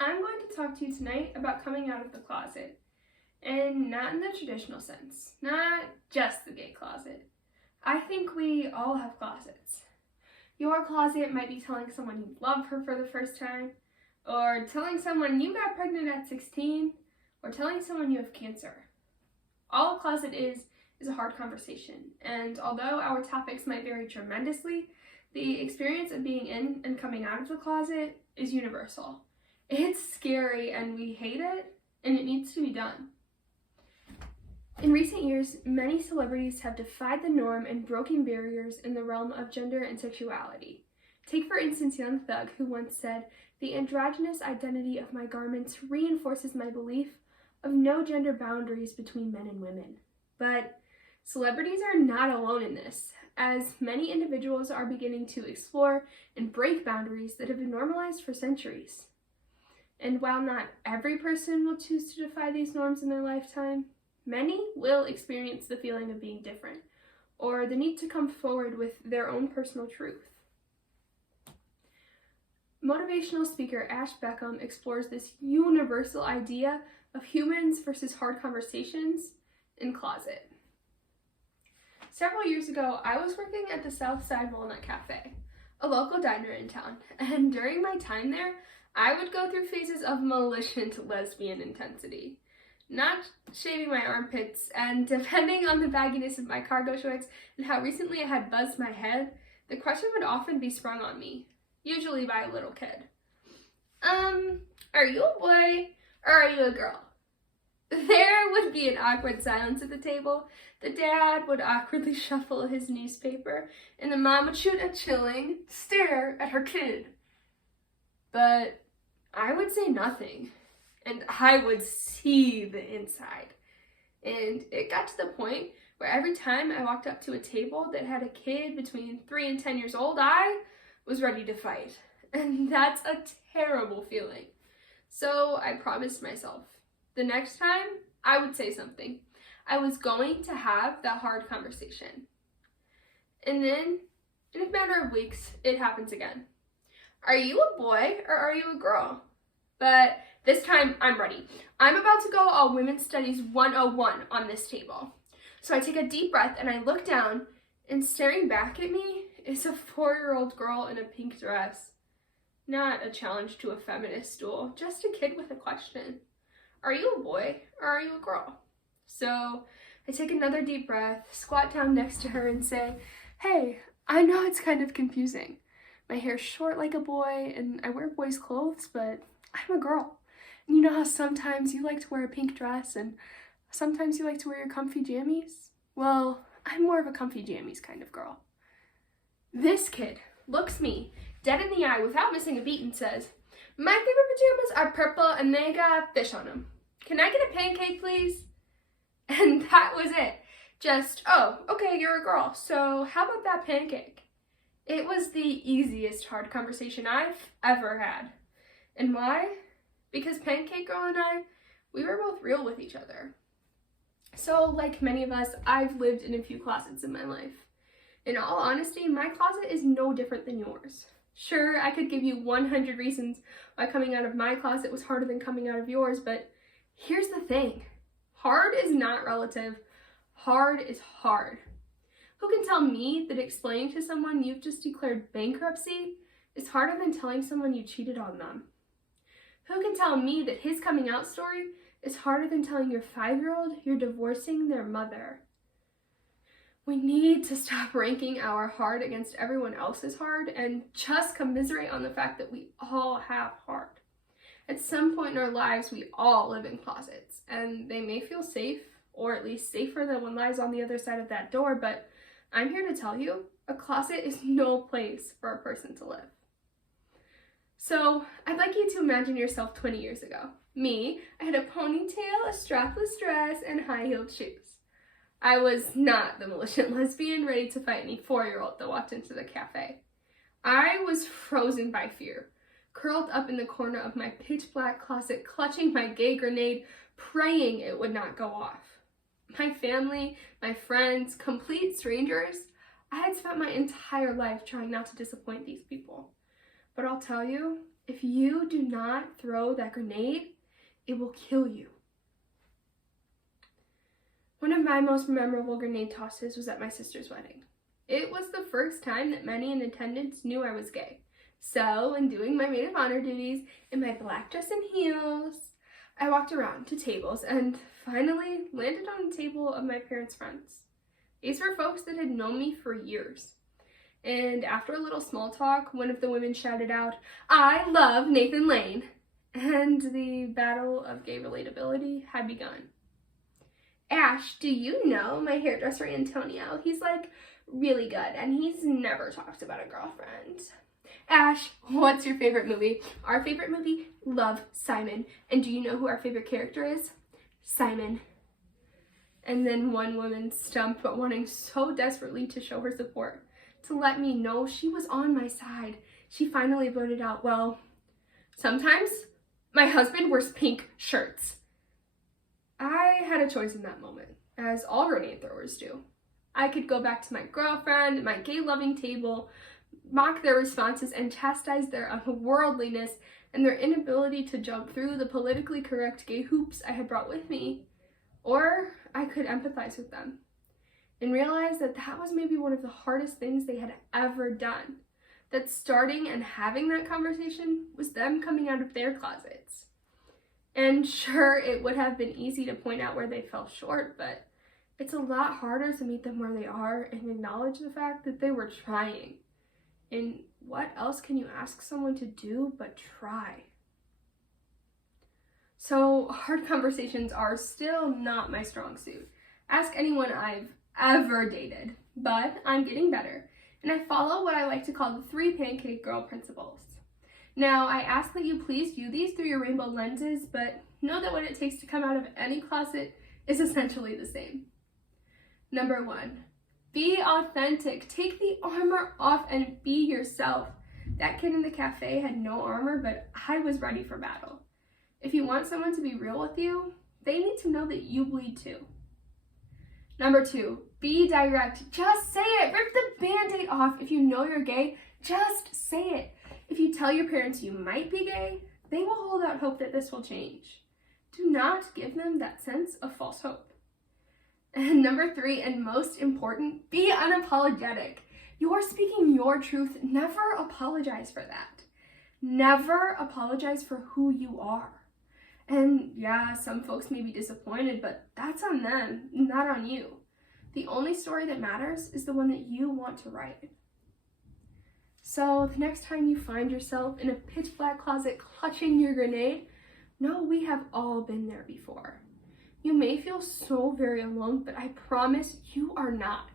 I'm going to talk to you tonight about coming out of the closet, and not in the traditional sense, not just the gay closet. I think we all have closets. Your closet might be telling someone you love her for the first time, or telling someone you got pregnant at 16, or telling someone you have cancer. All a closet is a hard conversation, and although our topics might vary tremendously, the experience of being in and coming out of the closet is universal. It's scary and we hate it, and it needs to be done. In recent years, many celebrities have defied the norm and broken barriers in the realm of gender and sexuality. Take for instance Young Thug, who once said, "The androgynous identity of my garments reinforces my belief of no gender boundaries between men and women." But celebrities are not alone in this, as many individuals are beginning to explore and break boundaries that have been normalized for centuries. And while not every person will choose to defy these norms in their lifetime, many will experience the feeling of being different, or the need to come forward with their own personal truth. Motivational speaker Ash Beckham explores this universal idea of humans versus hard conversations in closet. Several years ago, I was working at the Southside Walnut Cafe, a local diner in town, and during my time there, I would go through phases of malicious lesbian intensity. Not shaving my armpits, and depending on the bagginess of my cargo shorts and how recently I had buzzed my head, the question would often be sprung on me, usually by a little kid. Are you a boy or are you a girl? There would be an awkward silence at the table. The dad would awkwardly shuffle his newspaper, and the mom would shoot a chilling stare at her kid. But I would say nothing, and I would see the inside. And it got to the point where every time I walked up to a table that had a kid between 3 and 10 years old, I was ready to fight. And that's a terrible feeling. So I promised myself, the next time I would say something. I was going to have that hard conversation. And then, in a matter of weeks, it happens again. Are you a boy or are you a girl? But this time, I'm ready. I'm about to go all Women's Studies 101 on this table. So I take a deep breath and I look down, and staring back at me is a 4-year-old girl in a pink dress. Not a challenge to a feminist duel, just a kid with a question. Are you a boy or are you a girl? So I take another deep breath, squat down next to her and say, "Hey, I know it's kind of confusing. My hair's short like a boy and I wear boys' clothes, but I'm a girl. And you know how sometimes you like to wear a pink dress and sometimes you like to wear your comfy jammies? Well, I'm more of a comfy jammies kind of girl." This kid looks me dead in the eye without missing a beat and says, "My favorite pajamas are purple and they got fish on them. Can I get a pancake, please?" And that was it. Just, "Oh, okay, you're a girl, so how about that pancake?" It was the easiest hard conversation I've ever had. And why? Because Pancake Girl and I, we were both real with each other. So, like many of us, I've lived in a few closets in my life. In all honesty, my closet is no different than yours. Sure, I could give you 100 reasons why coming out of my closet was harder than coming out of yours, but here's the thing. Hard is not relative. Hard is hard. Who can tell me that explaining to someone you've just declared bankruptcy is harder than telling someone you cheated on them? Who can tell me that his coming out story is harder than telling your 5-year-old you're divorcing their mother? We need to stop ranking our hard against everyone else's hard and just commiserate on the fact that we all have hard. At some point in our lives, we all live in closets, and they may feel safe, or at least safer than one lies on the other side of that door, but I'm here to tell you, a closet is no place for a person to live. So, I'd like you to imagine yourself 20 years ago. Me, I had a ponytail, a strapless dress, and high-heeled shoes. I was not the malicious lesbian ready to fight any 4-year-old that walked into the cafe. I was frozen by fear, curled up in the corner of my pitch-black closet, clutching my gay grenade, praying it would not go off. My family, my friends, complete strangers, I had spent my entire life trying not to disappoint these people. But I'll tell you, If you do not throw that grenade, it will kill you. One of my most memorable grenade tosses was at my sister's wedding. It was the first time that many in attendance knew I was gay. So, in doing my maid of honor duties in my black dress and heels, I walked around to tables and finally landed on the table of my parents' friends. These were folks that had known me for years. And after a little small talk, one of the women shouted out, "I love Nathan Lane!" And the battle of gay relatability had begun. "Ash, do you know my hairdresser Antonio? He's like really good and he's never talked about a girlfriend." "Ash, what's your favorite movie?" "Our favorite movie? Love Simon. And do you know who our favorite character is?" "Simon." And then one woman stumped, but wanting so desperately to show her support, to let me know she was on my side, she finally blurted out, "Well, sometimes my husband wears pink shirts." I had a choice in that moment, as all grenade throwers do. I could go back to my girlfriend, my gay-loving table, mock their responses, and chastise their unworldliness and their inability to jump through the politically correct gay hoops I had brought with me. Or I could empathize with them and realize that that was maybe one of the hardest things they had ever done. That starting and having that conversation was them coming out of their closets. And sure, it would have been easy to point out where they fell short, but it's a lot harder to meet them where they are and acknowledge the fact that they were trying. And what else can you ask someone to do but try? So hard conversations are still not my strong suit. Ask anyone I've ever dated, but I'm getting better, and I follow what I like to call the 3 pancake girl principles. Now, I ask that you please view these through your rainbow lenses, but know that what it takes to come out of any closet is essentially the same. Number 1, be authentic. Take the armor off and be yourself. That kid in the cafe had no armor, but I was ready for battle. If you want someone to be real with you, they need to know that you bleed too. Number 2, be direct. Just say it. Rip the band-aid off. If you know you're gay, just say it. If you tell your parents you might be gay, they will hold out hope that this will change. Do not give them that sense of false hope. And number 3, and most important, be unapologetic. You're speaking your truth. Never apologize for that. Never apologize for who you are. And yeah, some folks may be disappointed, but that's on them, not on you. The only story that matters is the one that you want to write. So the next time you find yourself in a pitch black closet clutching your grenade, know we have all been there before. You may feel so very alone, but I promise you are not.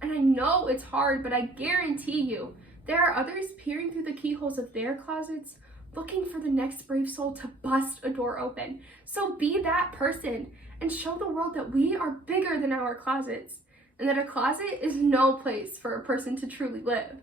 And I know it's hard, but I guarantee you, there are others peering through the keyholes of their closets, looking for the next brave soul to bust a door open. So be that person and show the world that we are bigger than our closets and that a closet is no place for a person to truly live.